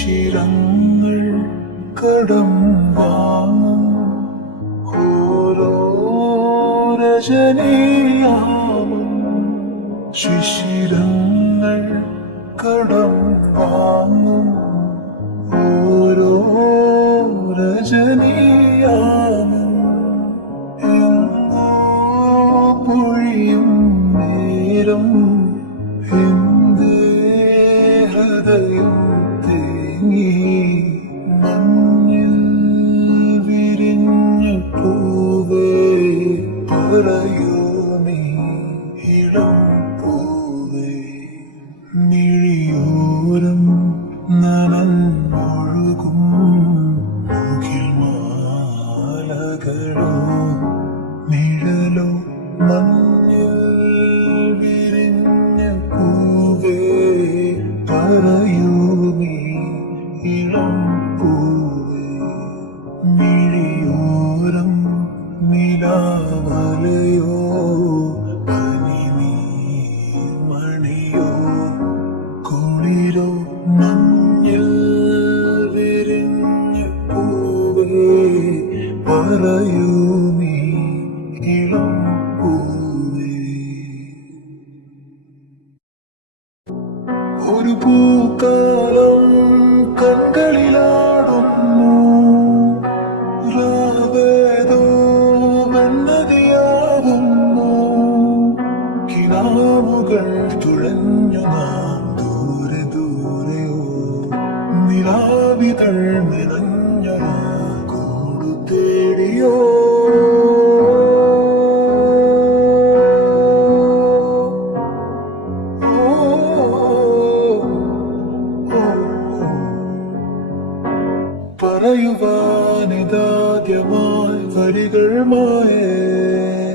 ശിശിരങ്ങൾ കടം വാങ്ങും ഓരോ ശിശിരങ്ങൾ കടം വാങ്ങും ഓരോ രജനീയാമം എങ്ങോ പൊഴിയും നേരം പറയൂ നീ ഇളം പൂവേ പറയൂ നീ ഇളം പൂവേ. ഒരു പൂക്കാലം കൺകളിലാടുന്നു. രാവേതോ വെണ്ണതിയാവുന്നു കിനാവുകൾ തുഴഞ്ഞു നാം ദൂരെ ദൂരെയോ. നിലാവിതൾ നിറഞ്ഞൊരാ കൂടു തേടിയോ? പറയുവാനിതാദ്യമായി വരികൾ മായ.